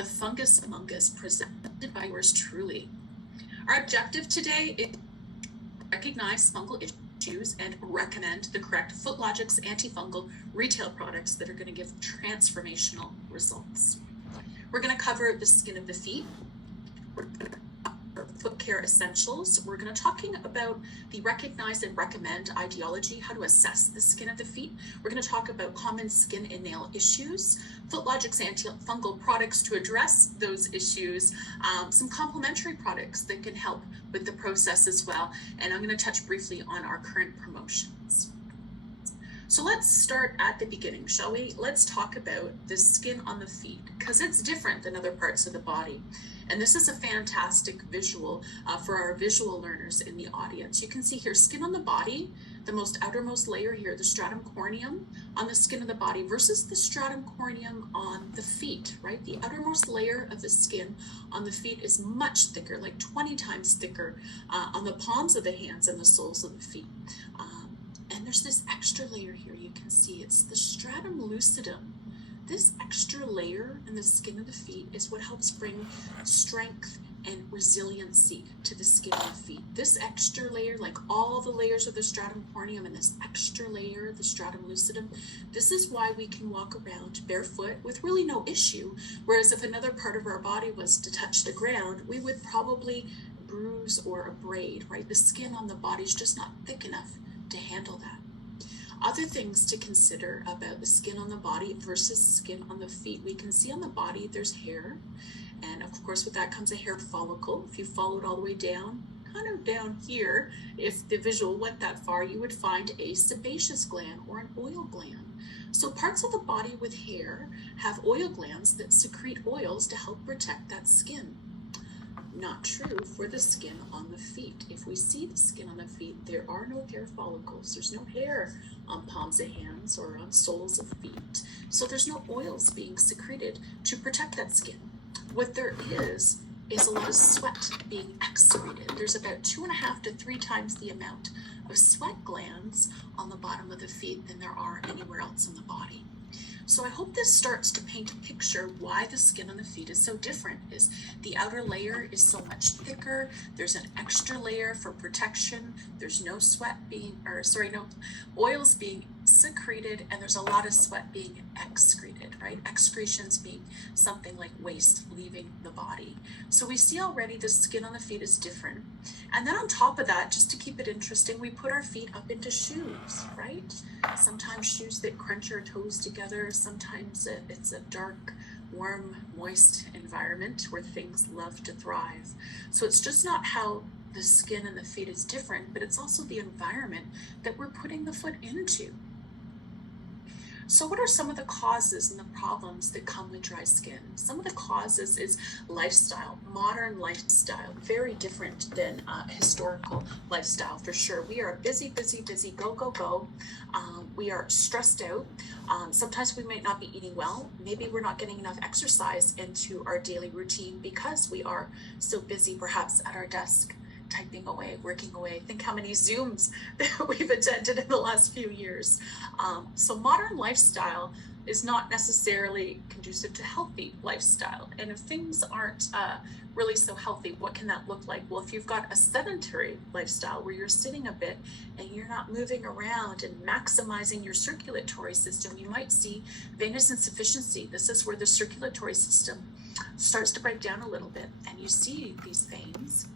the Fungus Mungus, presented by yours truly. Our objective today is to recognize fungal issues and recommend the correct Footologix antifungal retail products that are going to give transformational results. We're going to cover the skin of the feet. We're going to cover foot care essentials. We're going to talking about the recognize and recommend ideology, how to assess the skin of the feet. We're going to talk about common skin and nail issues, Footologix antifungal products to address those issues, some complementary products that can help with the process as well. And I'm going to touch briefly on our current promotions. So let's start at the beginning, shall we? Let's talk about the skin on the feet, because it's different than other parts of the body. And this is a fantastic visual for our visual learners in the audience. You can see here, skin on the body, the most outermost layer here, the stratum corneum on the skin of the body versus the stratum corneum on the feet, right? The outermost layer of the skin on the feet is much thicker, like 20 times thicker on the palms of the hands and the soles of the feet. And there's this extra layer here, you can see, it's the stratum lucidum. This extra layer in the skin of the feet is what helps bring strength and resiliency to the skin of the feet. This extra layer, like all the layers of the stratum corneum and this extra layer, the stratum lucidum, this is why we can walk around barefoot with really no issue. Whereas if another part of our body was to touch the ground, we would probably bruise or abrade, right? The skin on the body is just not thick enough to handle that. Other things to consider about the skin on the body versus skin on the feet. We can see on the body there's hair, and of course with that comes a hair follicle. If you follow it all the way down, kind of down here, if the visual went that far, you would find a sebaceous gland or an oil gland. So parts of the body with hair have oil glands that secrete oils to help protect that skin. Not true for the skin on the feet. If we see the skin on the feet, there are no hair follicles. There's no hair on palms of hands or on soles of feet. So there's no oils being secreted to protect that skin. What there is a lot of sweat being excreted. There's about 2.5 to 3 times the amount of sweat glands on the bottom of the feet than there are anywhere else in the body. So I hope this starts to paint a picture why the skin on the feet is so different. Is the outer layer is so much thicker. There's an extra layer for protection. There's no no oils being secreted, and there's a lot of sweat being excreted, right? Excretions being something like waste leaving the body. So we see already the skin on the feet is different. And then on top of that, just to keep it interesting, we put our feet up into shoes, right? Sometimes shoes that crunch our toes together. Sometimes it's a dark, warm, moist environment where things love to thrive. So it's just not how the skin and the feet is different, but it's also the environment that we're putting the foot into. So what are some of the causes and the problems that come with dry skin? Some of the causes is lifestyle, modern lifestyle, very different than historical lifestyle for sure. We are busy, busy, busy, go, go, go. We are stressed out. Sometimes we might not be eating well. Maybe we're not getting enough exercise into our daily routine because we are so busy perhaps at our desk, typing away, working away. Think how many Zooms that we've attended in the last few years. So modern lifestyle is not necessarily conducive to healthy lifestyle. And if things aren't really so healthy, what can that look like? Well, if you've got a sedentary lifestyle where you're sitting a bit and you're not moving around and maximizing your circulatory system, you might see venous insufficiency. This is where the circulatory system starts to break down a little bit, and you see these veins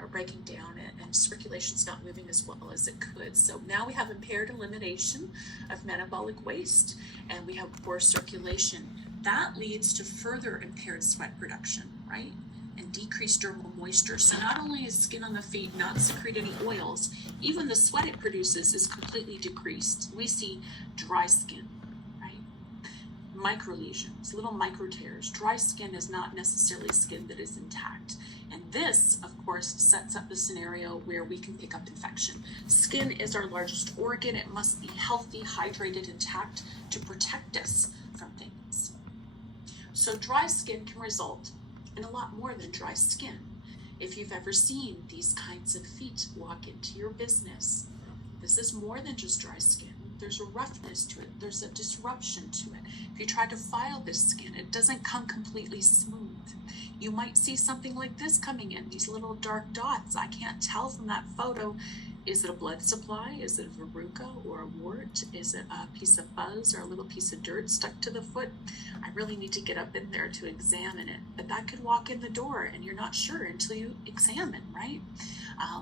are breaking down and circulation's not moving as well as it could. So now we have impaired elimination of metabolic waste, and we have poor circulation. That leads to further impaired sweat production, right? And decreased dermal moisture. So not only is skin on the feet not secrete any oils, even the sweat it produces is completely decreased. We see dry skin, right? Micro lesions, little micro tears. Dry skin is not necessarily skin that is intact. And this, of course, sets up the scenario where we can pick up infection. Skin is our largest organ. It must be healthy, hydrated, intact to protect us from things. So dry skin can result in a lot more than dry skin. If you've ever seen these kinds of feet walk into your business, this is more than just dry skin. There's a roughness to it. There's a disruption to it. If you try to file this skin, it doesn't come completely smooth. You might see something like this coming in, these little dark dots. I can't tell from that photo. Is it a blood supply? Is it a verruca or a wart? Is it a piece of fuzz or a little piece of dirt stuck to the foot? I really need to get up in there to examine it. But that could walk in the door and you're not sure until you examine, right?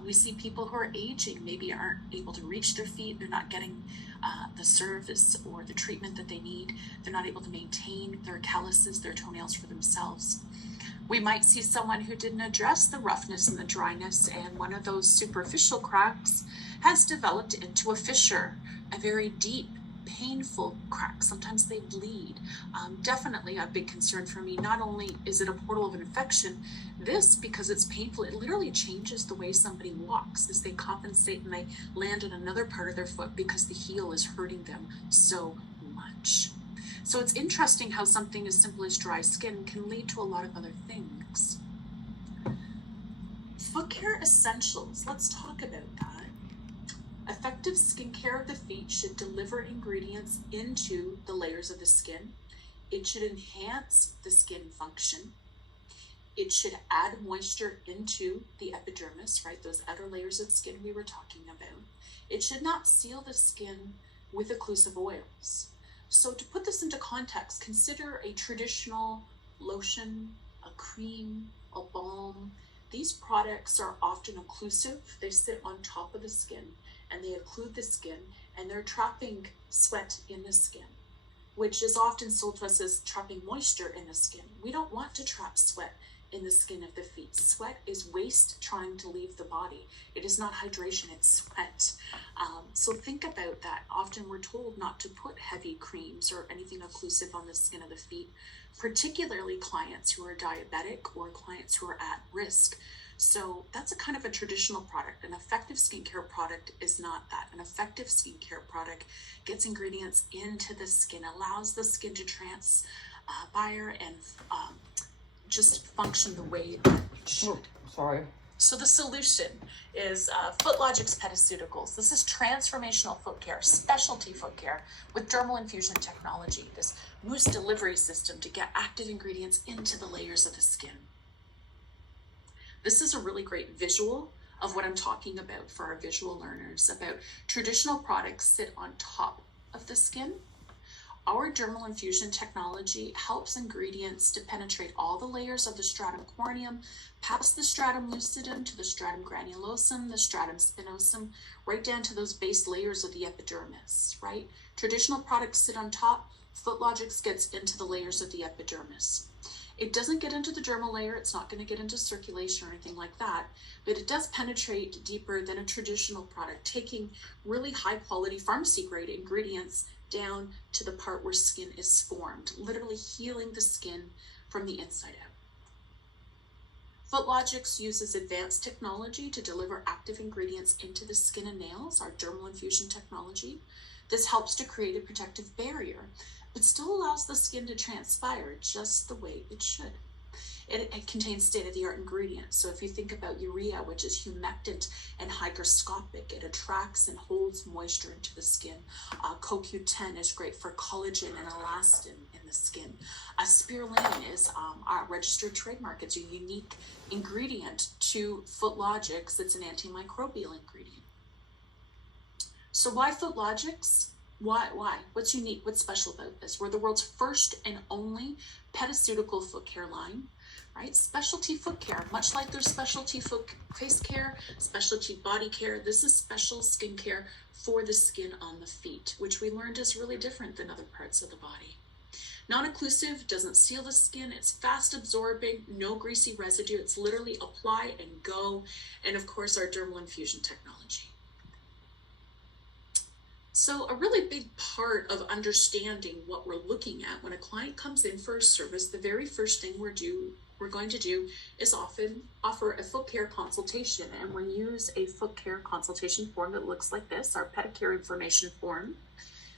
We see people who are aging, maybe aren't able to reach their feet. They're not getting the service or the treatment that they need. They're not able to maintain their calluses, their toenails for themselves. We might see someone who didn't address the roughness and the dryness, and one of those superficial cracks has developed into a fissure, a very deep, painful crack. Sometimes they bleed. Definitely a big concern for me. Not only is it a portal of infection, this, because it's painful, it literally changes the way somebody walks as they compensate and they land on another part of their foot because the heel is hurting them so much. So it's interesting how something as simple as dry skin can lead to a lot of other things. Foot care essentials, let's talk about that. Effective skincare of the feet should deliver ingredients into the layers of the skin. It should enhance the skin function. It should add moisture into the epidermis, right? Those outer layers of skin we were talking about. It should not seal the skin with occlusive oils. So to put this into context, consider a traditional lotion, a cream, a balm. These products are often occlusive. They sit on top of the skin and they occlude the skin, and they're trapping sweat in the skin, which is often sold to us as trapping moisture in the skin. We don't want to trap sweat in the skin of the feet. Sweat is waste trying to leave the body. It is not hydration, it's sweat. So think about that. Often we're told not to put heavy creams or anything occlusive on the skin of the feet, particularly clients who are diabetic or clients who are at risk. So that's a kind of a traditional product. An effective skincare product is not that. An effective skincare product gets ingredients into the skin, allows the skin to transpire and just function the way that it should. Oh, sorry. So the solution is Footologix Pediceuticals. This is transformational foot care, specialty foot care with dermal infusion technology, this mousse delivery system to get active ingredients into the layers of the skin. This is a really great visual of what I'm talking about for our visual learners, about traditional products sit on top of the skin. Our dermal infusion technology helps ingredients to penetrate all the layers of the stratum corneum, past the stratum lucidum to the stratum granulosum, the stratum spinosum, right down to those base layers of the epidermis, right? Traditional products sit on top. Footologix gets into the layers of the epidermis. It doesn't get into the dermal layer. It's not going to get into circulation or anything like that, but it does penetrate deeper than a traditional product, taking really high quality pharmacy grade ingredients down to the part where skin is formed, literally healing the skin from the inside out. Footologix uses advanced technology to deliver active ingredients into the skin and nails, our dermal infusion technology. This helps to create a protective barrier, but still allows the skin to transpire just the way it should. It contains state-of-the-art ingredients. So if you think about urea, which is humectant and hygroscopic, it attracts and holds moisture into the skin. CoQ10 is great for collagen and elastin in the skin. Spirulina is our registered trademark. It's a unique ingredient to Footologix. It's an antimicrobial ingredient. So why Footologix? Why? What's unique? What's special about this? We're the world's first and only pediceutical foot care line, right? Specialty foot care, much like there's specialty foot face care, specialty body care. This is special skincare for the skin on the feet, which we learned is really different than other parts of the body. Non-occlusive, doesn't seal the skin, it's fast absorbing, no greasy residue. It's literally apply and go. And of course, our dermal infusion technology. So a really big part of understanding what we're looking at when a client comes in for a service, the very first thing we're going to do is often offer a foot care consultation, and we use a foot care consultation form that looks like this, our pedicure information form.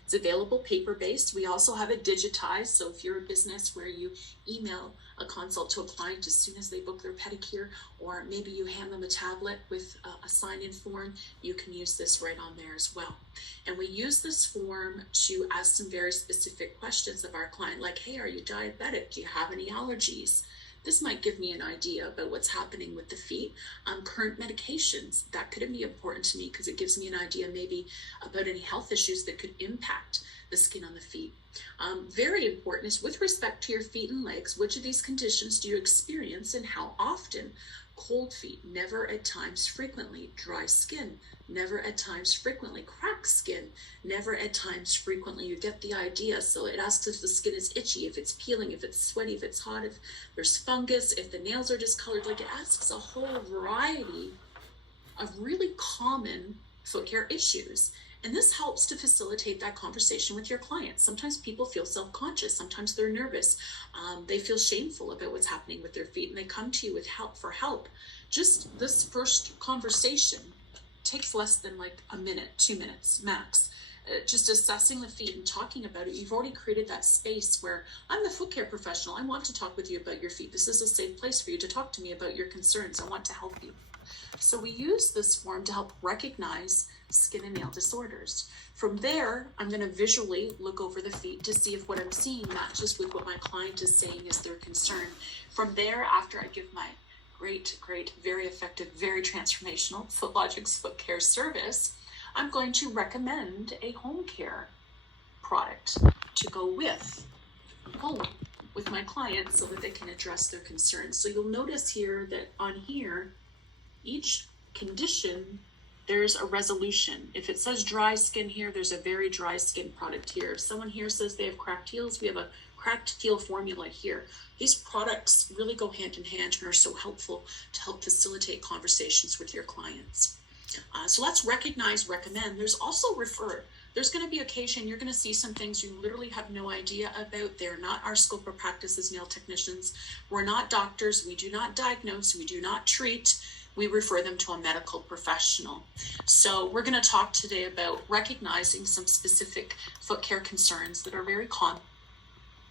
It's available paper-based. We also have it digitized. So if you're a business where you email a consult to a client as soon as they book their pedicure, or maybe you hand them a tablet with a sign-in form, you can use this right on there as well. And we use this form to ask some very specific questions of our client, like, hey, are you diabetic? Do you have any allergies? This might give me an idea about what's happening with the feet. Current medications, that could be important to me because it gives me an idea maybe about any health issues that could impact the skin on the feet. Very important is with respect to your feet and legs, which of these conditions do you experience and how often? Cold feet, never, at times, frequently. Dry skin, never, at times, frequently. Cracked skin, never, at times, frequently. You get the idea. So it asks if the skin is itchy, if it's peeling, if it's sweaty, if it's hot, if there's fungus, if the nails are discolored. Like, it asks a whole variety of really common foot care issues. And this helps to facilitate that conversation with your clients. Sometimes people feel self-conscious. Sometimes they're nervous. They feel shameful about what's happening with their feet, and they come to you with help. Just this first conversation takes less than like a minute, 2 minutes max. Just assessing the feet and talking about it, you've already created that space where I'm the foot care professional. I want to talk with you about your feet. This is a safe place for you to talk to me about your concerns. I want to help you. So we use this form to help recognize skin and nail disorders. From there, I'm going to visually look over the feet to see if what I'm seeing matches with what my client is saying is their concern. From there, after I give my great, very effective, very transformational Footologix foot care service, I'm going to recommend a home care product to go with home with my clients so that they can address their concerns. So you'll notice here that on here, each condition, there's a resolution. If it says dry skin here, there's a very dry skin product here. If someone here says they have cracked heels, we have a cracked heel formula here. These products really go hand in hand and are so helpful to help facilitate conversations with your clients. So let's recognize, recommend. There's also refer. There's going to be occasion you're going to see some things you literally have no idea about. They're not our scope of practice as nail technicians. We're not doctors. We do not diagnose. We do not treat. We refer them to a medical professional. So we're going to talk today about recognizing some specific foot care concerns that are very common,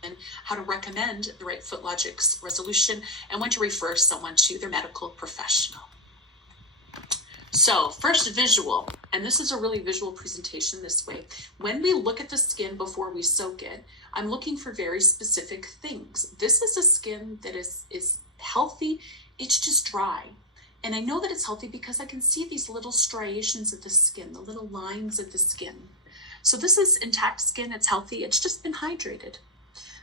and how to recommend the right Footologix resolution, and when to refer someone to their medical professional. So first, visual, and this is a really visual presentation this way. When we look at the skin before we soak it, I'm looking for very specific things. This is a skin that is healthy, it's just dry. And I know that it's healthy because I can see these little striations of the skin, the little lines of the skin. So this is intact skin, it's healthy, it's just been hydrated.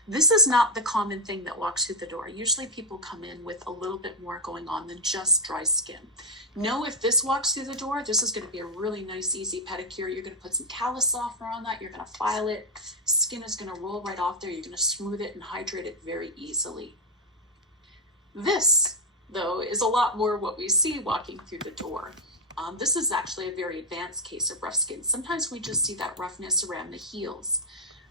This is not the common thing that walks through the door. Usually people come in with a little bit more going on than just dry skin. Know if this walks through the door, this is going to be a really nice, easy pedicure. You're going to put some callus softener on that. You're going to file it. Skin is going to roll right off there. You're going to smooth it and hydrate it very easily. This, though, is a lot more what we see walking through the door. This is actually a very advanced case of rough skin. Sometimes we just see that roughness around the heels.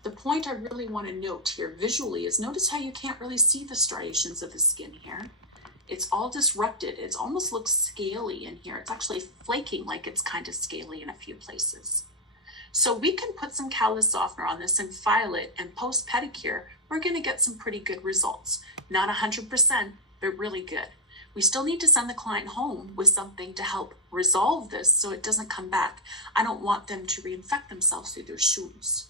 The point I really want to note here visually is notice how you can't really see the striations of the skin here. It's all disrupted. It almost looks scaly in here. It's actually flaking like it's kind of scaly in a few places. So we can put some callus softener on this and file it, and post pedicure, we're going to get some pretty good results. Not 100%, but really good. We still need to send the client home with something to help resolve this so it doesn't come back. I don't want them to reinfect themselves through their shoes.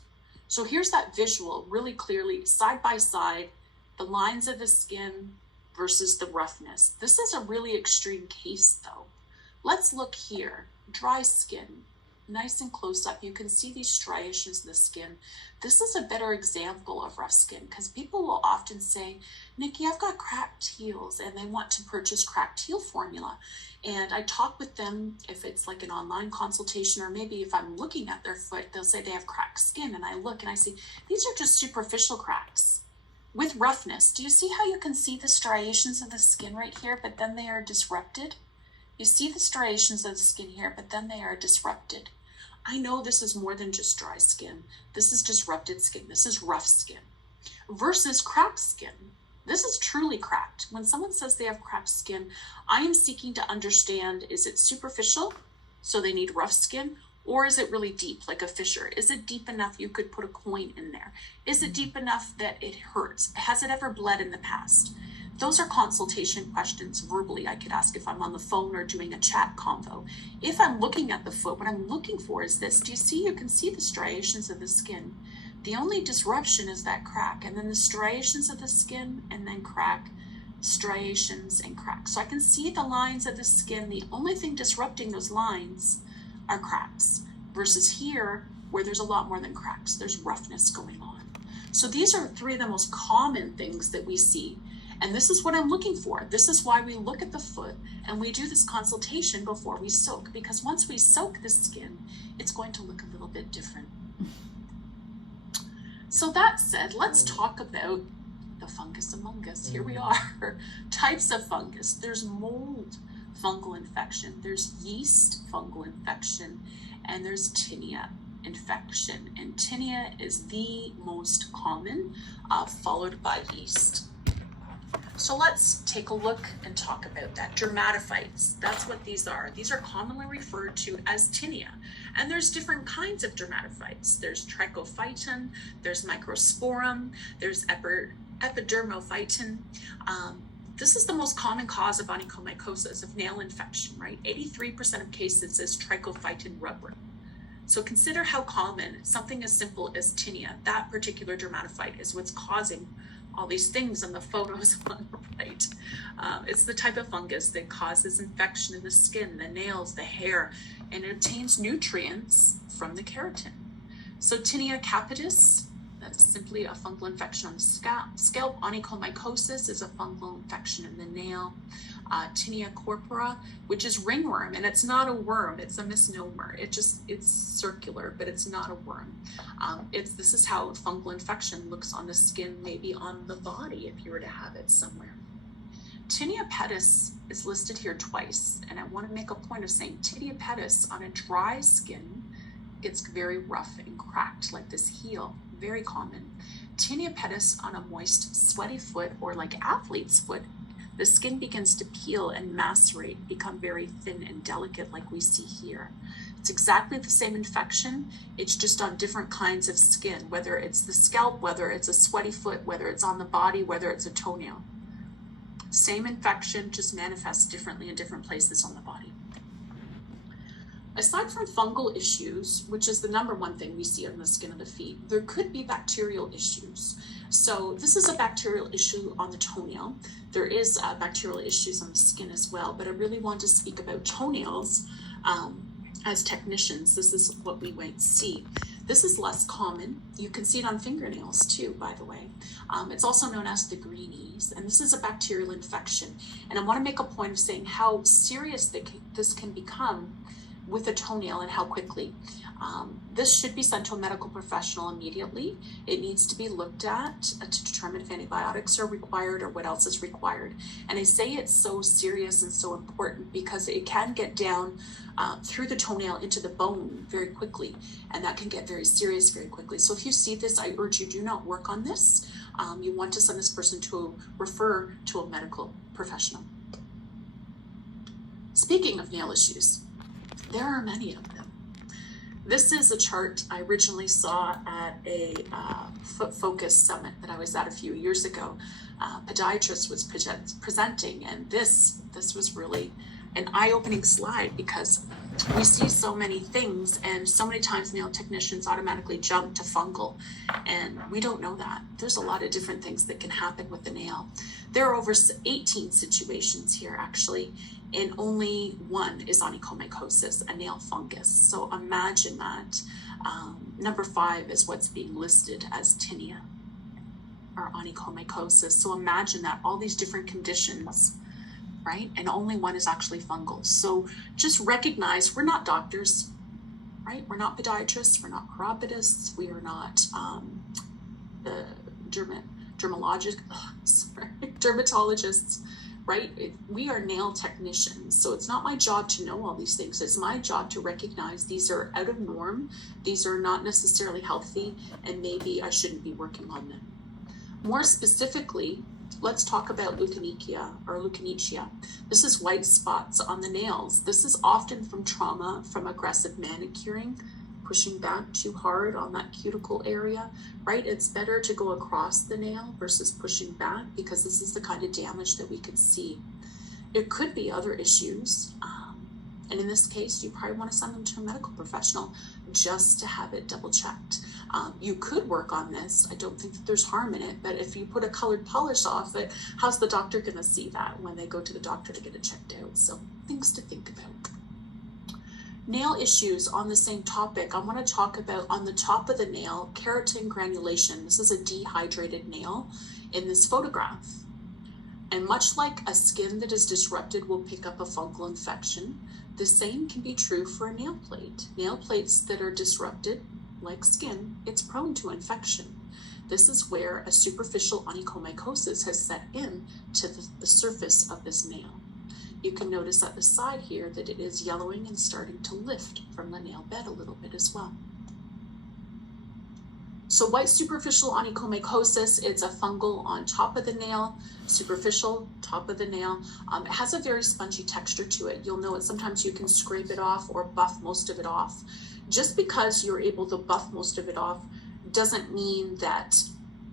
So here's that visual really clearly, side by side, the lines of the skin versus the roughness. This is a really extreme case though. Let's look here, dry skin, nice and close up. You can see these striations in the skin. This is a better example of rough skin because people will often say, Nikki, I've got cracked heels, and they want to purchase cracked heel formula. And I talk with them if it's like an online consultation, or maybe if I'm looking at their foot, they'll say they have cracked skin, and I look and I see these are just superficial cracks with roughness. Do you see how you can see the striations of the skin right here, but then they are disrupted? You see the striations of the skin here, but then they are disrupted. I know this is more than just dry skin. This is disrupted skin. This is rough skin. Versus cracked skin. This is truly cracked. When someone says they have cracked skin, I am seeking to understand, is it superficial, so they need rough skin, Or is it really deep, like a fissure? Is it deep enough you could put a coin in there? Is it deep enough that it hurts? Has it ever bled in the past? Those are consultation questions verbally I could ask if I'm on the phone or doing a chat convo. If I'm looking at the foot, what I'm looking for is this. Do you see? You can see the striations of the skin. The only disruption is that crack, and then the striations of the skin, and then crack, striations and cracks. So I can see the lines of the skin. The only thing disrupting those lines are cracks, versus here where there's a lot more than cracks. There's roughness going on. So these are three of the most common things that we see. And this is what I'm looking for. This is why we look at the foot and we do this consultation before we soak, because once we soak the skin, it's going to look a little bit different. So that said, let's talk about the fungus among us. Here we are. Types of fungus. There's mold fungal infection, there's yeast fungal infection, and there's tinea infection. And tinea is the most common, followed by yeast. So let's take a look and talk about that. Dermatophytes, that's what these are. These are commonly referred to as tinea. And there's different kinds of dermatophytes. There's trichophyton, there's microsporum, there's epidermophyton. This is the most common cause of onychomycosis, of nail infection, right? 83% of cases is trichophyton rubrum. So consider how common something as simple as tinea, that particular dermatophyte, is what's causing all these things in the photos on the right. It's the type of fungus that causes infection in the skin, the nails, the hair, and it obtains nutrients from the keratin. So tinea capitis, that's simply a fungal infection on the scalp. Onychomycosis is a fungal infection in the nail. Tinea corpora, which is ringworm, and it's not a worm, it's a misnomer. It's circular, but it's not a worm. This is how fungal infection looks on the skin, maybe on the body if you were to have it somewhere. Tinea pedis is listed here twice, and I want to make a point of saying tinea pedis on a dry skin gets very rough and cracked, like this heel, very common. Tinea pedis on a moist, sweaty foot, or like athlete's foot, the skin begins to peel and macerate, become very thin and delicate like we see here. It's exactly the same infection, it's just on different kinds of skin, whether it's the scalp, whether it's a sweaty foot, whether it's on the body, whether it's a toenail. Same infection, just manifests differently in different places on the body. Aside from fungal issues, which is the number one thing we see on the skin of the feet, there could be bacterial issues. So this is a bacterial issue on the toenail. There is bacterial issues on the skin as well, but I really want to speak about toenails as technicians. This is what we might see. This is less common. You can see it on fingernails too, by the way. It's also known as the greenies, and this is a bacterial infection. And I want to make a point of saying how serious this can become with a toenail and how quickly. This should be sent to a medical professional immediately. It needs to be looked at to determine if antibiotics are required or what else is required. And I say it's so serious and so important because it can get down through the toenail into the bone very quickly, and that can get very serious very quickly. So if you see this, I urge you, do not work on this. You want to send this person to refer to a medical professional. Speaking of nail issues, there are many of them. This is a chart I originally saw at a Foot Focus Summit that I was at a few years ago. Podiatrist was presenting, and this was really an eye-opening slide because we see so many things, and so many times nail technicians automatically jump to fungal, and we don't know that. There's a lot of different things that can happen with the nail. There are over 18 situations here actually, and only one is onychomycosis, a nail fungus. So imagine that. Number 5 is what's being listed as tinea or onychomycosis. So imagine that, all these different conditions, right? And only one is actually fungal. So just recognize we're not doctors, right? We're not podiatrists, we're not chiropodists, we are not dermatologists, right? We are nail technicians. So it's not my job to know all these things. It's my job to recognize these are out of norm, these are not necessarily healthy, and maybe I shouldn't be working on them. More specifically, Let's talk about leukonychia or leukonychia. This is white spots on the nails. This is often from trauma, from aggressive manicuring, pushing back too hard on that cuticle area, right? It's better to go across the nail versus pushing back because this is the kind of damage that we could see. It could be other issues. And in this case, you probably want to send them to a medical professional just to have it double checked. You could work on this. I don't think that there's harm in it, but if you put a colored polish off it, how's the doctor going to see that when they go to the doctor to get it checked out? So things to think about. Nail issues on the same topic. I want to talk about on the top of the nail, keratin granulation. This is a dehydrated nail in this photograph. And much like a skin that is disrupted will pick up a fungal infection, the same can be true for a nail plate. Nail plates that are disrupted, like skin, it's prone to infection. This is where a superficial onychomycosis has set in to the surface of this nail. You can notice at the side here that it is yellowing and starting to lift from the nail bed a little bit as well. So white superficial onychomycosis, it's a fungal on top of the nail, superficial top of the nail. It has a very spongy texture to it. You'll know it sometimes you can scrape it off or buff most of it off. Just because you're able to buff most of it off doesn't mean that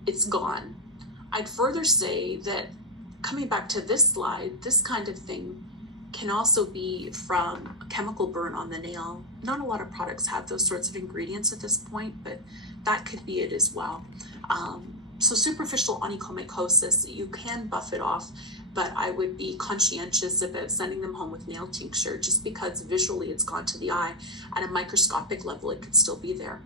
it's gone. I'd further say that coming back to this slide, this kind of thing can also be from a chemical burn on the nail. Not a lot of products have those sorts of ingredients at this point, but that could be it as well. So superficial onychomycosis, you can buff it off, but I would be conscientious about sending them home with nail tincture just because visually it's gone to the eye. At a microscopic level, it could still be there.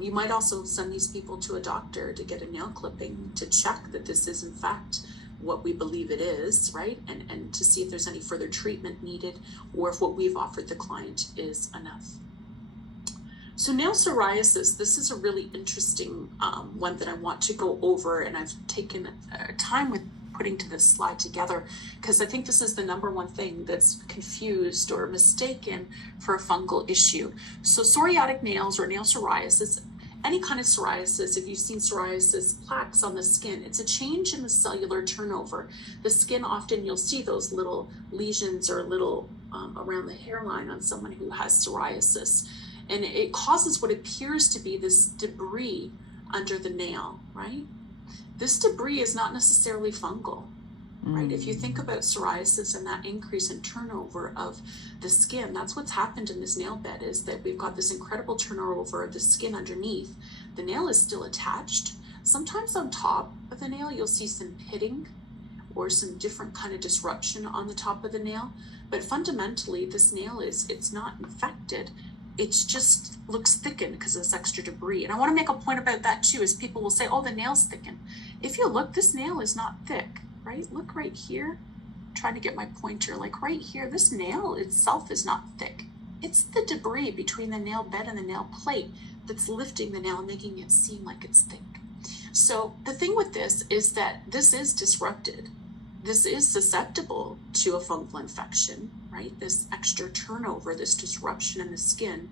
You might also send these people to a doctor to get a nail clipping to check that this is in fact what we believe it is, right? And to see if there's any further treatment needed or if what we've offered the client is enough. So nail psoriasis, this is a really interesting one that I want to go over, and I've taken time with putting to this slide together because I think this is the number one thing that's confused or mistaken for a fungal issue. So psoriatic nails or nail psoriasis, any kind of psoriasis, if you've seen psoriasis plaques on the skin, it's a change in the cellular turnover. The skin, often you'll see those little lesions or little around the hairline on someone who has psoriasis. And it causes what appears to be this debris under the nail, right? This debris is not necessarily fungal, right? If you think about psoriasis and that increase in turnover of the skin, that's what's happened in this nail bed, is that we've got this incredible turnover of the skin underneath. The nail is still attached. Sometimes on top of the nail, you'll see some pitting or some different kind of disruption on the top of the nail. But fundamentally, this nail it's not infected. It just looks thickened because of this extra debris. And I want to make a point about that too, is people will say, oh, the nail's thickened. If you look, this nail is not thick, right? Look right here. I'm trying to get my pointer, like right here, this nail itself is not thick. It's the debris between the nail bed and the nail plate that's lifting the nail and making it seem like it's thick. So the thing with this is that this is disrupted. This is susceptible to a fungal infection, right? This extra turnover, this disruption in the skin.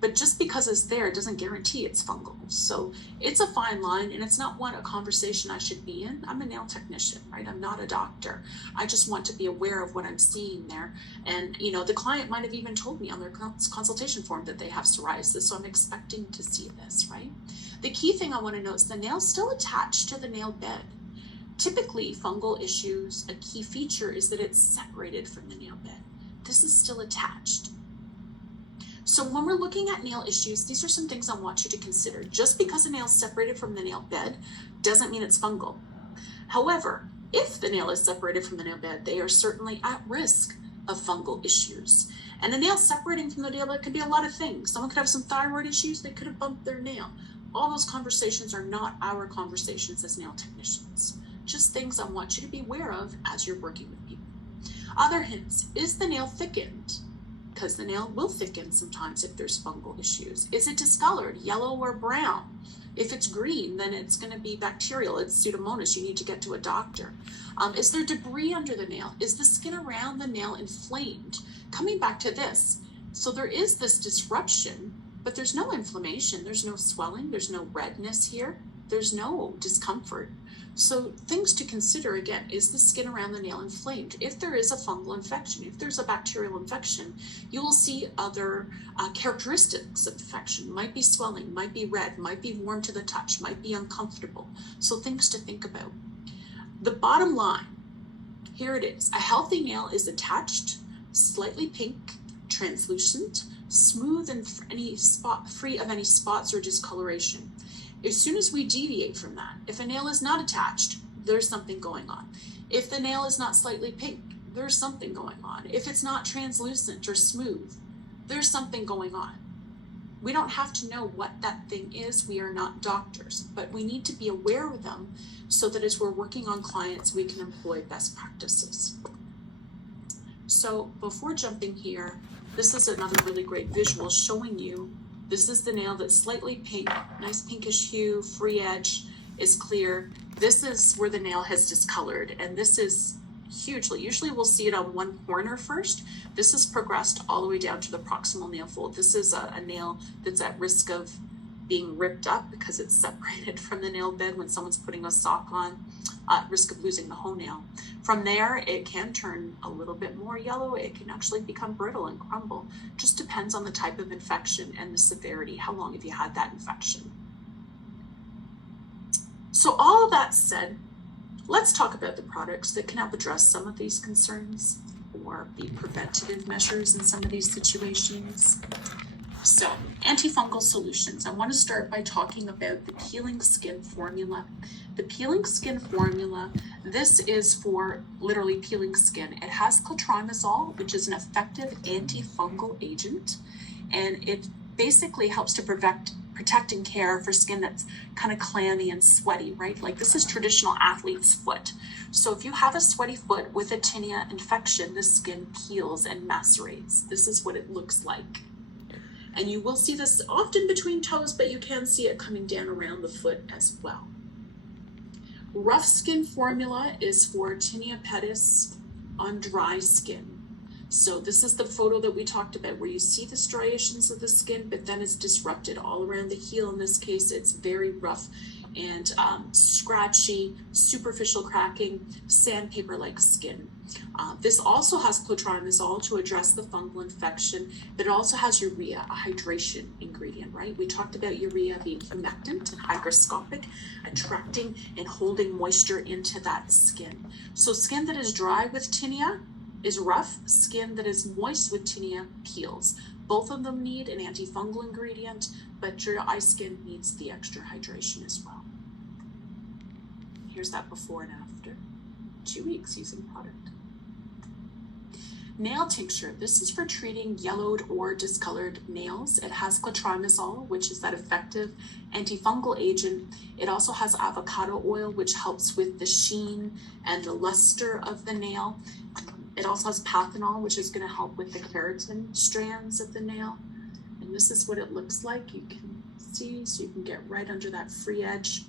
But just because it's there doesn't guarantee it's fungal. So it's a fine line, and it's not a conversation I should be in. I'm a nail technician, right? I'm not a doctor. I just want to be aware of what I'm seeing there. And, you know, the client might have even told me on their consultation form that they have psoriasis, so I'm expecting to see this, right? The key thing I want to note is the nail's still attached to the nail bed. Typically, fungal issues, a key feature is that it's separated from the nail bed. This is still attached. So when we're looking at nail issues, these are some things I want you to consider. Just because a nail is separated from the nail bed doesn't mean it's fungal. However, if the nail is separated from the nail bed, they are certainly at risk of fungal issues. And a nail separating from the nail bed could be a lot of things. Someone could have some thyroid issues, they could have bumped their nail. All those conversations are not our conversations as nail technicians. Just things I want you to be aware of as you're working with people. Other hints, is the nail thickened? Because the nail will thicken sometimes if there's fungal issues. Is it discolored, yellow or brown? If it's green, then it's going to be bacterial. It's Pseudomonas. You need to get to a doctor. Is there debris under the nail? Is the skin around the nail inflamed? Coming back to this, so there is this disruption, but there's no inflammation. There's no swelling. There's no redness here. There's no discomfort. So things to consider again, is the skin around the nail inflamed? If there is a fungal infection, if there's a bacterial infection, you will see other characteristics of infection. Might be swelling, might be red, might be warm to the touch, might be uncomfortable. So things to think about. The bottom line, here it is. A healthy nail is attached, slightly pink, translucent, smooth and free of any spots or discoloration. As soon as we deviate from that, if a nail is not attached, there's something going on. If the nail is not slightly pink, there's something going on. If it's not translucent or smooth, there's something going on. We don't have to know what that thing is. We are not doctors, but we need to be aware of them so that as we're working on clients, we can employ best practices. So before jumping here, this is another really great visual showing you, this is the nail that's slightly pink, nice pinkish hue, free edge, is clear. This is where the nail has discolored, and this is hugely, usually we'll see it on one corner first. This has progressed all the way down to the proximal nail fold. This is a nail that's at risk of being ripped up because it's separated from the nail bed when someone's putting a sock on, at risk of losing the whole nail. From there, it can turn a little bit more yellow. It can actually become brittle and crumble. Just depends on the type of infection and the severity. How long have you had that infection? So all of that said, let's talk about the products that can help address some of these concerns or be preventative measures in some of these situations. So, antifungal solutions. I want to start by talking about the Peeling Skin formula. The Peeling Skin formula, this is for literally peeling skin. It has clotrimazole, which is an effective antifungal agent, and it basically helps to protect and care for skin that's kind of clammy and sweaty, right? Like this is traditional athlete's foot. So if you have a sweaty foot with a tinea infection, the skin peels and macerates. This is what it looks like. And you will see this often between toes, but you can see it coming down around the foot as well. Rough Skin formula is for tinea pedis on dry skin. So this is the photo that we talked about where you see the striations of the skin, but then it's disrupted all around the heel. In this case, it's very rough and scratchy, superficial cracking, sandpaper-like skin. This also has clotrimazole to address the fungal infection, but it also has urea, a hydration ingredient, right? We talked about urea being humectant and hygroscopic, attracting and holding moisture into that skin. So skin that is dry with tinea is rough, skin that is moist with tinea peels. Both of them need an antifungal ingredient, but dry skin needs the extra hydration as well. Here's that before and after. 2 weeks using product. Nail tincture. This is for treating yellowed or discolored nails. It has clotrimazole, which is that effective antifungal agent. It also has avocado oil, which helps with the sheen and the luster of the nail. It also has pathanol, which is going to help with the keratin strands of the nail. And this is what it looks like. You can see, so you can get right under that free edge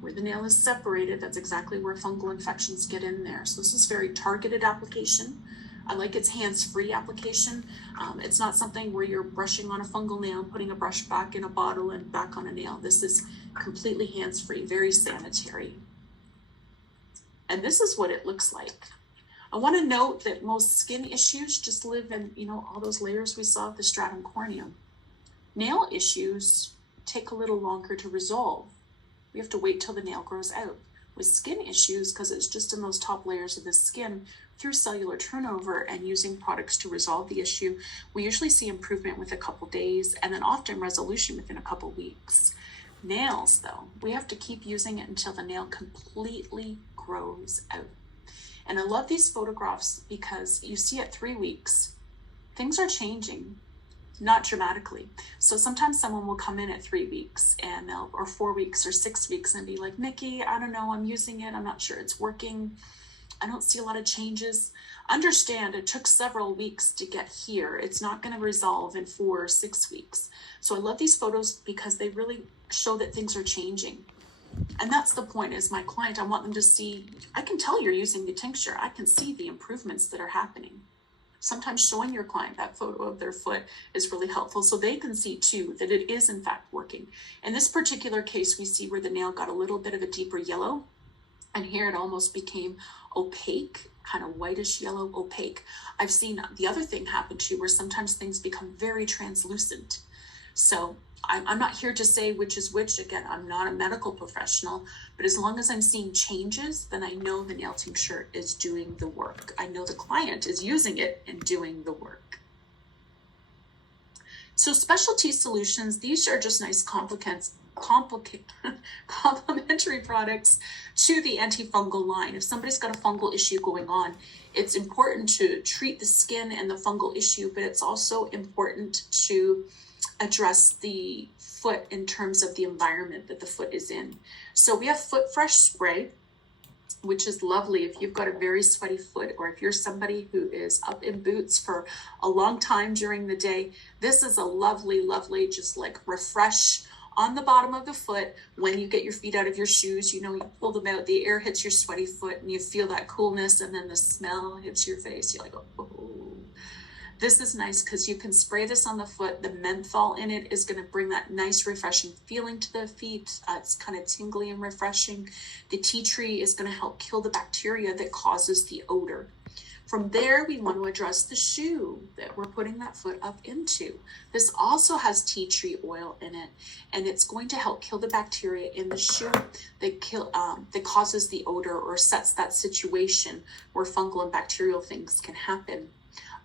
where the nail is separated. That's exactly where fungal infections get in there. So this is very targeted application. I like its hands-free application. It's not something where you're brushing on a fungal nail and putting a brush back in a bottle and back on a nail. This is completely hands-free, very sanitary. And this is what it looks like. I want to note that most skin issues just live in, all those layers we saw of the stratum corneum. Nail issues take a little longer to resolve. We have to wait till the nail grows out. With skin issues, because it's just in those top layers of the skin, through cellular turnover and using products to resolve the issue, we usually see improvement with a couple days and then often resolution within a couple weeks. Nails, though, we have to keep using it until the nail completely grows out. And I love these photographs because you see at 3 weeks, things are changing, not dramatically. So sometimes someone will come in at 3 weeks and or 4 weeks or 6 weeks and be like, Nikki, I don't know, I'm using it, I'm not sure it's working. I don't see a lot of changes. Understand it took several weeks to get here. It's not going to resolve in 4 or 6 weeks. So I love these photos because they really show that things are changing. And that's the point. As my client, I want them to see, I can tell you're using the tincture. I can see the improvements that are happening. Sometimes showing your client that photo of their foot is really helpful so they can see too that it is in fact working. In this particular case, we see where the nail got a little bit of a deeper yellow, and here it almost became opaque, kind of whitish yellow, opaque. I've seen the other thing happen too, where sometimes things become very translucent. So I'm not here to say which is which. Again, I'm not a medical professional, but as long as I'm seeing changes, then I know the nail tincture is doing the work. I know the client is using it and doing the work. So specialty solutions, these are just nice complementary products to the antifungal line. If somebody's got a fungal issue going on, it's important to treat the skin and the fungal issue, but it's also important to address the foot in terms of the environment that the foot is in. So we have Foot Fresh spray, which is lovely if you've got a very sweaty foot, or if you're somebody who is up in boots for a long time during the day. This is a lovely, just like refresh on the bottom of the foot. When you get your feet out of your shoes, you pull them out, the air hits your sweaty foot and you feel that coolness, and then the smell hits your face. You're like, oh. This is nice because you can spray this on the foot. The menthol in it is going to bring that nice refreshing feeling to the feet. It's kind of tingly and refreshing. The tea tree is going to help kill the bacteria that causes the odor. From there, we want to address the shoe that we're putting that foot up into. This also has tea tree oil in it, and it's going to help kill the bacteria in the shoe that causes the odor or sets that situation where fungal and bacterial things can happen.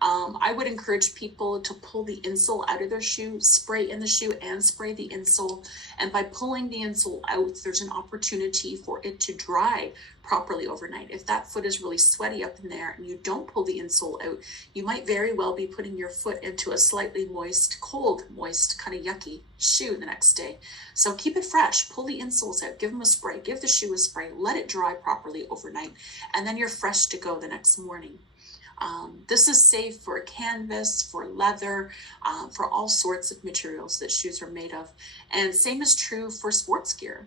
I would encourage people to pull the insole out of their shoe, spray in the shoe and spray the insole. And by pulling the insole out, there's an opportunity for it to dry properly overnight. If that foot is really sweaty up in there and you don't pull the insole out, you might very well be putting your foot into a slightly moist, kind of yucky shoe the next day. So keep it fresh, pull the insoles out, give them a spray, give the shoe a spray, let it dry properly overnight, and then you're fresh to go the next morning. This is safe for canvas, for leather, for all sorts of materials that shoes are made of. And same is true for sports gear.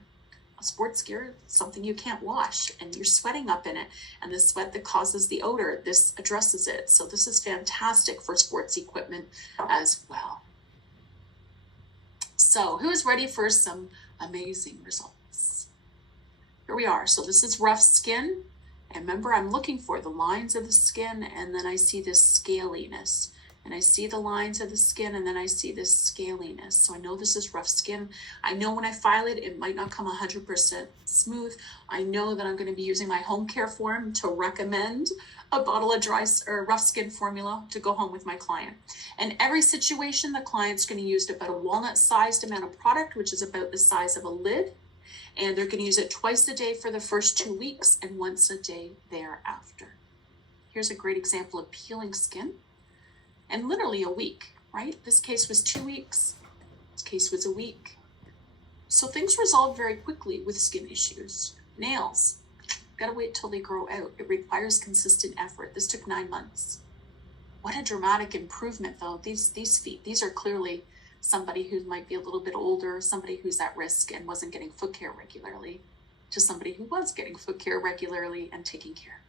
Sports gear is something you can't wash, and you're sweating up in it, and the sweat that causes the odor, this addresses it. So this is fantastic for sports equipment as well. So who's ready for some amazing results? Here we are. So this is rough skin. And remember, I'm looking for the lines of the skin, and then I see this scaliness. And I see the lines of the skin, and then I see this scaliness. So I know this is rough skin. I know when I file it, it might not come 100% smooth. I know that I'm going to be using my home care form to recommend a bottle of dry or rough skin formula to go home with my client. And every situation, the client's going to use about a walnut-sized amount of product, which is about the size of a lid. And they're going to use it twice a day for the first 2 weeks and once a day thereafter. Here's a great example of peeling skin. And literally a week, right? This case was 2 weeks. This case was a week. So things resolve very quickly with skin issues. Nails, gotta wait till they grow out. It requires consistent effort. This took 9 months. What a dramatic improvement though. These feet, these are clearly somebody who might be a little bit older, somebody who's at risk and wasn't getting foot care regularly, to somebody who was getting foot care regularly and taking care.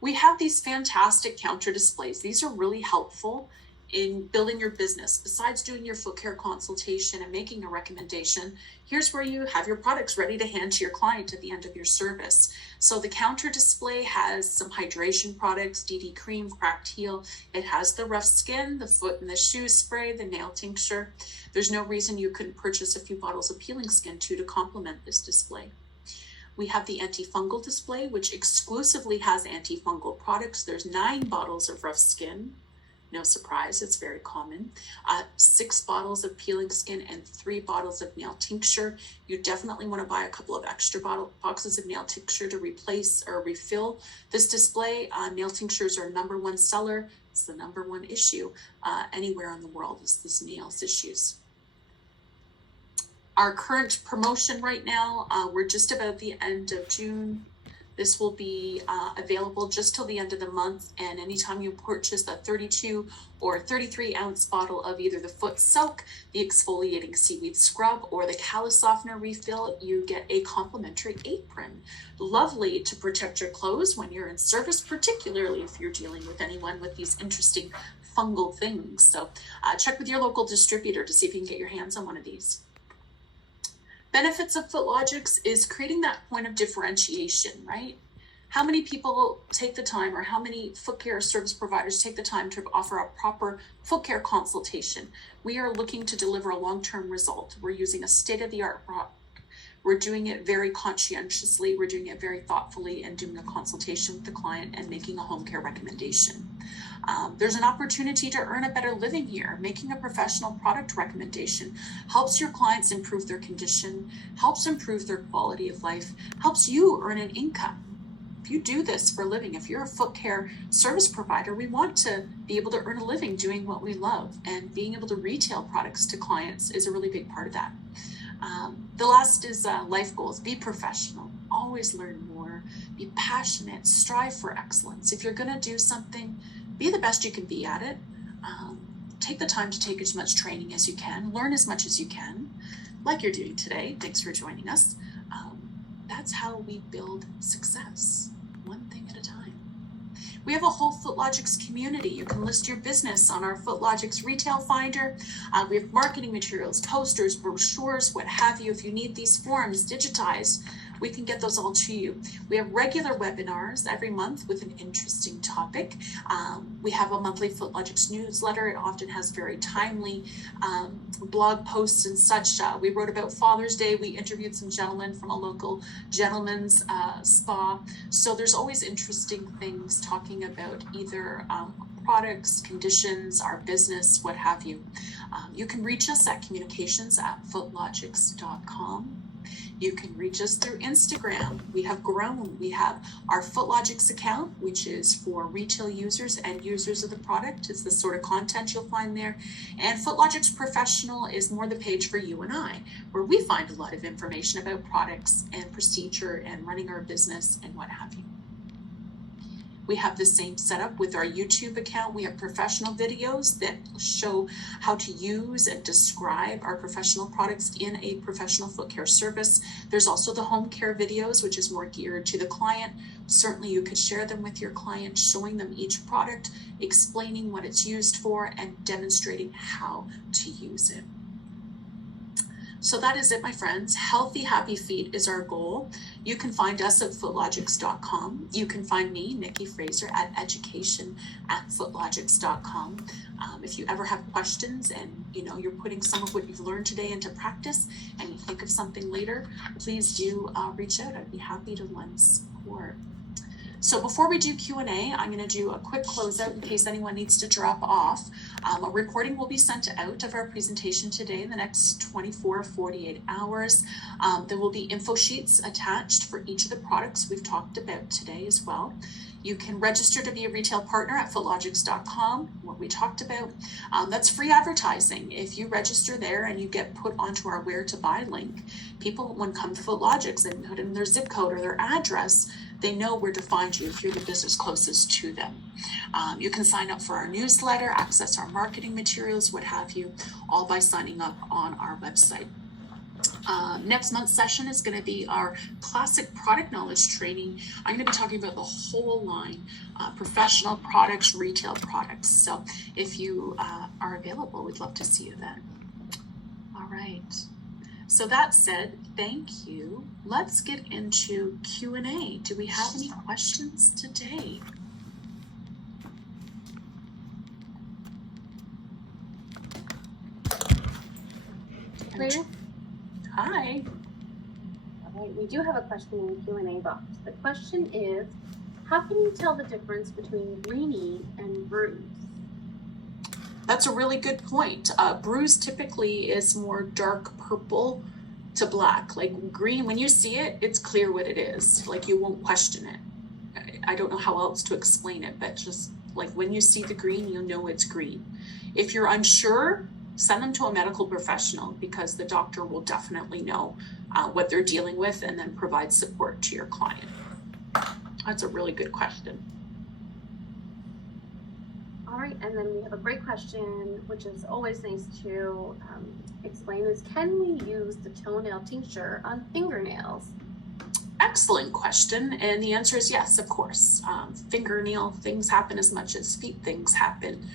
We have these fantastic counter displays. These are really helpful in building your business. Besides doing your foot care consultation and making a recommendation, here's where you have your products ready to hand to your client at the end of your service. So the counter display has some hydration products, DD cream, cracked heel. It has the rough skin, the foot and the shoe spray, the nail tincture. There's no reason you couldn't purchase a few bottles of peeling skin too to complement this display. We have the antifungal display, which exclusively has antifungal products. There's 9 bottles of rough skin. No surprise, it's very common. 6 bottles of peeling skin and 3 bottles of nail tincture. You definitely want to buy a couple of extra boxes of nail tincture to replace or refill this display. Nail tinctures are #1 seller. It's the #1 issue anywhere in the world is this nails issues. Our current promotion right now, we're just about the end of June. This will be available just till the end of the month, and anytime you purchase a 32 or 33 ounce bottle of either the Foot Soak, the exfoliating seaweed scrub, or the callus softener refill, you get a complimentary apron. Lovely to protect your clothes when you're in service, particularly if you're dealing with anyone with these interesting fungal things. So check with your local distributor to see if you can get your hands on one of these. Benefits of Footologix is creating that point of differentiation, right? How many people take the time, or how many foot care service providers take the time to offer a proper foot care consultation? We are looking to deliver a long-term result. We're using a state-of-the-art product. We're doing it very conscientiously. We're doing it very thoughtfully, and doing a consultation with the client and making a home care recommendation. There's an opportunity to earn a better living here. Making a professional product recommendation helps your clients improve their condition, helps improve their quality of life, helps you earn an income. If you do this for a living, if you're a foot care service provider, we want to be able to earn a living doing what we love, and being able to retail products to clients is a really big part of that. The last is life goals. Be professional, always learn more, be passionate, strive for excellence. If you're going to do something, be the best you can be at it. Take the time to take as much training as you can, learn as much as you can, like you're doing today. Thanks for joining us. That's how we build success, one thing at a time. We have a whole Footologix community. You can list your business on our Footologix retail finder. We have marketing materials, posters, brochures, what have you. If you need these forms digitized, we can get those all to you. We have regular webinars every month with an interesting topic. We have a monthly Footologix newsletter. It often has very timely blog posts and such. We wrote about Father's Day. We interviewed some gentlemen from a local gentleman's spa. So there's always interesting things talking about either products, conditions, our business, what have you. You can reach us at communications@footologix.com. You can reach us through Instagram. We have grown. We have our Footologix account, which is for retail users and users of the product. It's the sort of content you'll find there. And Footologix Professional is more the page for you and I, where we find a lot of information about products and procedure and running our business and what have you. We have the same setup with our YouTube account. We have professional videos that show how to use and describe our professional products in a professional foot care service. There's also the home care videos, which is more geared to the client. Certainly you could share them with your client, showing them each product, explaining what it's used for, and demonstrating how to use it. So that is it, my friends. Healthy, happy feet is our goal. You can find us at footologix.com. You can find me, Nikki Fraser, at education@footologix.com. If you ever have questions and you're putting some of what you've learned today into practice and you think of something later, please do reach out. I'd be happy to lend support. So before we do Q&A, I'm going to do a quick closeout in case anyone needs to drop off. A recording will be sent out of our presentation today in the next 24 or 48 hours. There will be info sheets attached for each of the products we've talked about today as well. You can register to be a retail partner at footologix.com, what we talked about. That's free advertising. If you register there and you get put onto our where to buy link, people, when come to Footologix and put in their zip code or their address, they know where to find you if you're the business closest to them. You can sign up for our newsletter, access our marketing materials, what have you, all by signing up on our website. Next month's session is going to be our classic product knowledge training. I'm going to be talking about the whole line, professional products, retail products. So if you are available, we'd love to see you then. All right. So that said, thank you. Let's get into Q&A. Do we have any questions today? Claire? Hi. All right, we do have a question in the Q&A box. The question is, how can you tell the difference between greenie and bruise? That's a really good point. Bruise typically is more dark purple to black. Like green, when you see it, it's clear what it is. Like you won't question it. I don't know how else to explain it, but just like when you see the green, you know it's green. If you're unsure, send them to a medical professional because the doctor will definitely know what they're dealing with and then provide support to your client. That's a really good question. All right, and then we have a great question, which is always nice to explain, is can we use the toenail tincture on fingernails? Excellent question, and the answer is yes, of course. Fingernail things happen as much as feet things happen.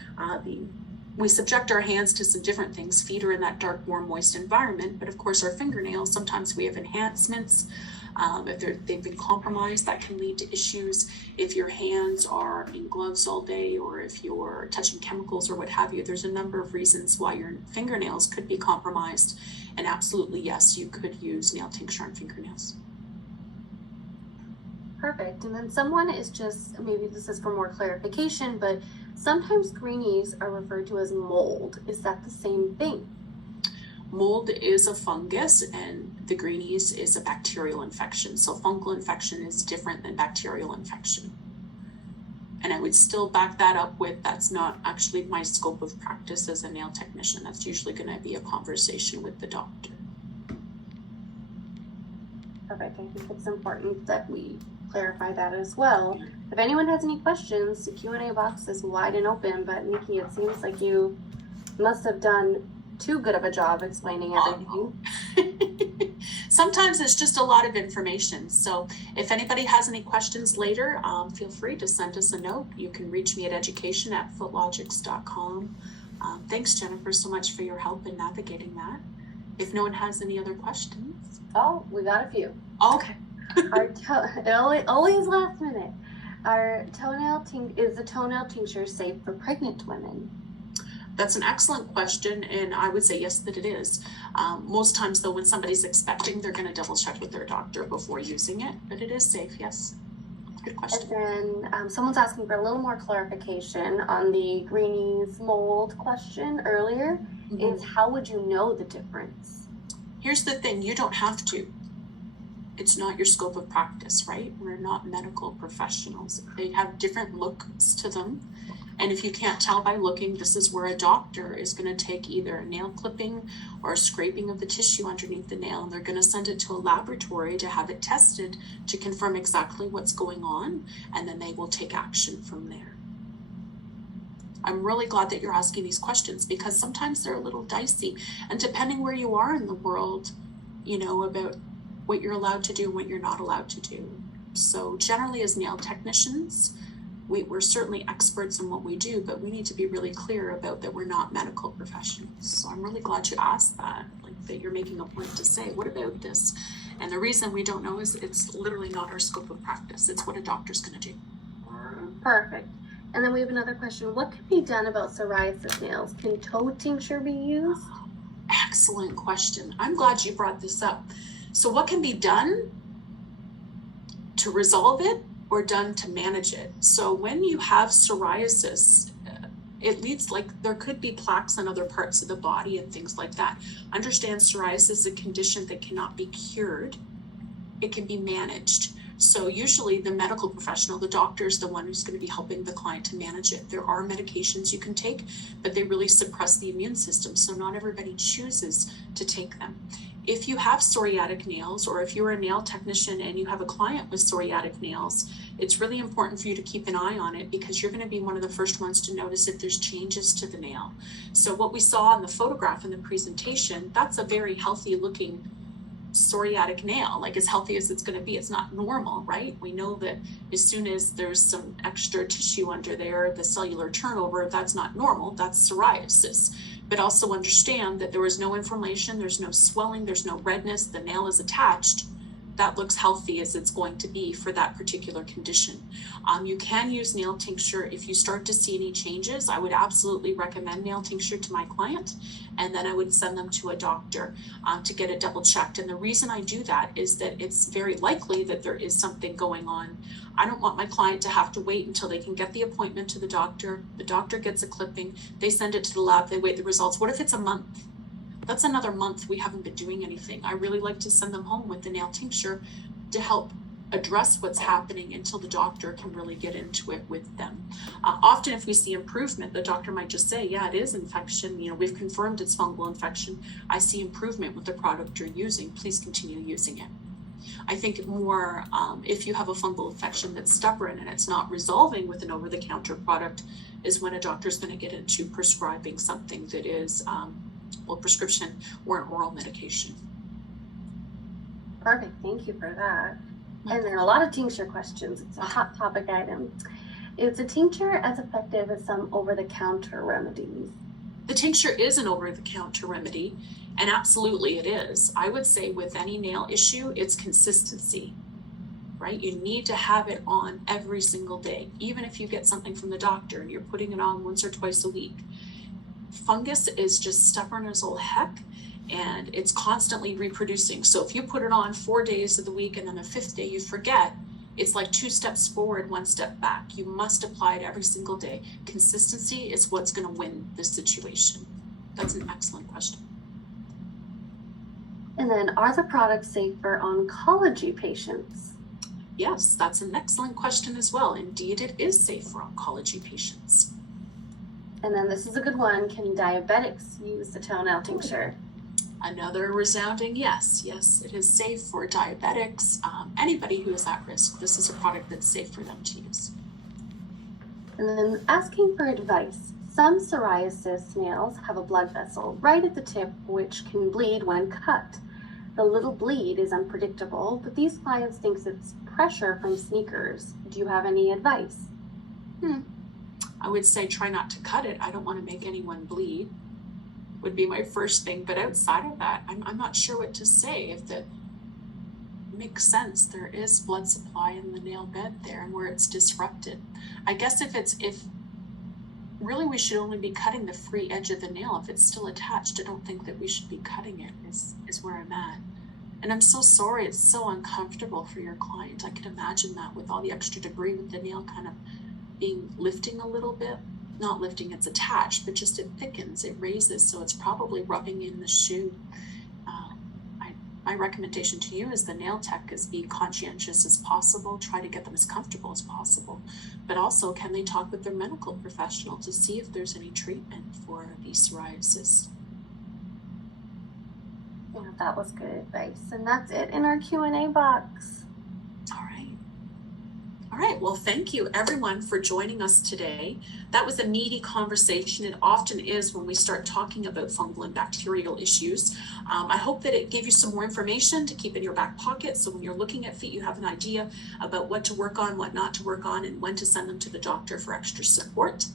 We subject our hands to some different things. Feet are in that dark, warm, moist environment, but of course our fingernails, sometimes we have enhancements. If they've been compromised, that can lead to issues. If your hands are in gloves all day, or if you're touching chemicals or what have you, there's a number of reasons why your fingernails could be compromised. And absolutely, yes, you could use nail tincture on fingernails. Perfect. And then someone is just, maybe this is for more clarification, but sometimes greenies are referred to as mold. Is that the same thing? Mold is a fungus and the greenies is a bacterial infection. So fungal infection is different than bacterial infection. And I would still back that up with, that's not actually my scope of practice as a nail technician. That's usually going to be a conversation with the doctor. Perfect. I think it's important that we clarify that as well. If anyone has any questions, the Q&A box is wide and open, but Nikki, it seems like you must have done too good of a job explaining everything. Sometimes it's just a lot of information. So if anybody has any questions later, feel free to send us a note. You can reach me at education@footologix.com. Thanks, Jennifer, so much for your help in navigating that. If no one has any other questions. Oh, we got a few. Okay. Always last minute. Is the toenail tincture safe for pregnant women? That's an excellent question, and I would say yes, that it is. Most times, though, when somebody's expecting, they're going to double check with their doctor before using it, but it is safe, yes. Good question. And then someone's asking for a little more clarification on the greenies mold question earlier. Is how would you know the difference? Here's the thing, you don't have to. It's not your scope of practice, right? We're not medical professionals. They have different looks to them. And if you can't tell by looking, this is where a doctor is going to take either a nail clipping or a scraping of the tissue underneath the nail, and they're going to send it to a laboratory to have it tested to confirm exactly what's going on, and then they will take action from there. I'm really glad that you're asking these questions because sometimes they're a little dicey, and depending where you are in the world, you know, about what you're allowed to do and what you're not allowed to do. So generally as nail technicians, we're certainly experts in what we do, but we need to be really clear about that we're not medical professionals. So I'm really glad you asked that, like that you're making a point to say, what about this? And the reason we don't know is it's literally not our scope of practice. It's what a doctor's going to do. Perfect. And then we have another question. What can be done about psoriasis nails? Can toe tincture be used? Excellent question. I'm glad you brought this up. So what can be done to resolve it or done to manage it? So when you have psoriasis, it leads, like, there could be plaques on other parts of the body and things like that. Understand psoriasis is a condition that cannot be cured. It can be managed. So usually the medical professional, the doctor, is the one who's going to be helping the client to manage it. There are medications you can take, but they really suppress the immune system. So not everybody chooses to take them. If you have psoriatic nails, or if you're a nail technician and you have a client with psoriatic nails, it's really important for you to keep an eye on it because you're going to be one of the first ones to notice if there's changes to the nail. So what we saw in the photograph in the presentation, that's a very healthy looking psoriatic nail, like as healthy as it's going to be. It's not normal, right? We know that as soon as there's some extra tissue under there, the cellular turnover, that's not normal, that's psoriasis. But also understand that there was no inflammation, there's no swelling, there's no redness, the nail is attached. That looks healthy as it's going to be for that particular condition. You can use nail tincture if you start to see any changes. I would absolutely recommend nail tincture to my client, and then I would send them to a doctor to get it double checked. And the reason I do that is that it's very likely that there is something going on. I don't want my client to have to wait until they can get the appointment to the doctor gets a clipping, they send it to the lab, they wait the results. What if it's a month? That's another month we haven't been doing anything. I really like to send them home with the nail tincture to help address what's happening until the doctor can really get into it with them. Often if we see improvement, the doctor might just say, yeah, it is infection. You know, we've confirmed it's fungal infection. I see improvement with the product you're using. Please continue using it. I think more if you have a fungal infection that's stubborn and it's not resolving with an over-the-counter product is when a doctor's going to get into prescribing something that is well, prescription or an oral medication. Perfect, thank you for that. And then a lot of tincture questions. It's a hot topic item. Is a tincture as effective as some over-the-counter remedies? The tincture is an over-the-counter remedy, and absolutely it is. I would say with any nail issue, it's consistency, right? You need to have it on every single day, even if you get something from the doctor and you're putting it on once or twice a week. Fungus is just stubborn as old heck, and it's constantly reproducing. So if you put it on 4 days of the week and then the 5th day you forget, it's like 2 steps forward, 1 step back. You must apply it every single day. Consistency is what's going to win this situation. That's an excellent question. And then, are the products safe for oncology patients? Yes, that's an excellent question as well. Indeed, it is safe for oncology patients. And then this is a good one. Can diabetics use the toenail tincture? Another resounding yes. Yes, it is safe for diabetics, anybody who is at risk. This is a product that's safe for them to use. And then asking for advice. Some psoriasis nails have a blood vessel right at the tip which can bleed when cut. The little bleed is unpredictable, but these clients think it's pressure from sneakers. Do you have any advice? I would say try not to cut it. I don't want to make anyone bleed, would be my first thing. But outside of that, I'm not sure what to say. If that makes sense, there is blood supply in the nail bed there and where it's disrupted. I guess if really we should only be cutting the free edge of the nail. If it's still attached, I don't think that we should be cutting it is where I'm at. And I'm so sorry, it's so uncomfortable for your client. I can imagine that with all the extra debris with the nail kind of being lifting a little bit. Not lifting, it's attached, but just it thickens, it raises, so it's probably rubbing in the shoe. My recommendation to you as the nail tech is be conscientious as possible, try to get them as comfortable as possible, but also can they talk with their medical professional to see if there's any treatment for the psoriasis. Yeah, that was good advice. And that's it in our Q&A box. All right, well, thank you everyone for joining us today. That was a meaty conversation. It often is when we start talking about fungal and bacterial issues. I hope that it gave you some more information to keep in your back pocket. So when you're looking at feet, you have an idea about what to work on, what not to work on, and when to send them to the doctor for extra support.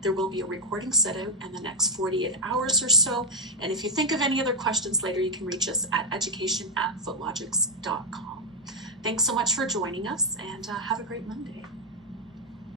There will be a recording set out in the next 48 hours or so. And if you think of any other questions later, you can reach us at education@footologix.com. Thanks so much for joining us, and have a great Monday.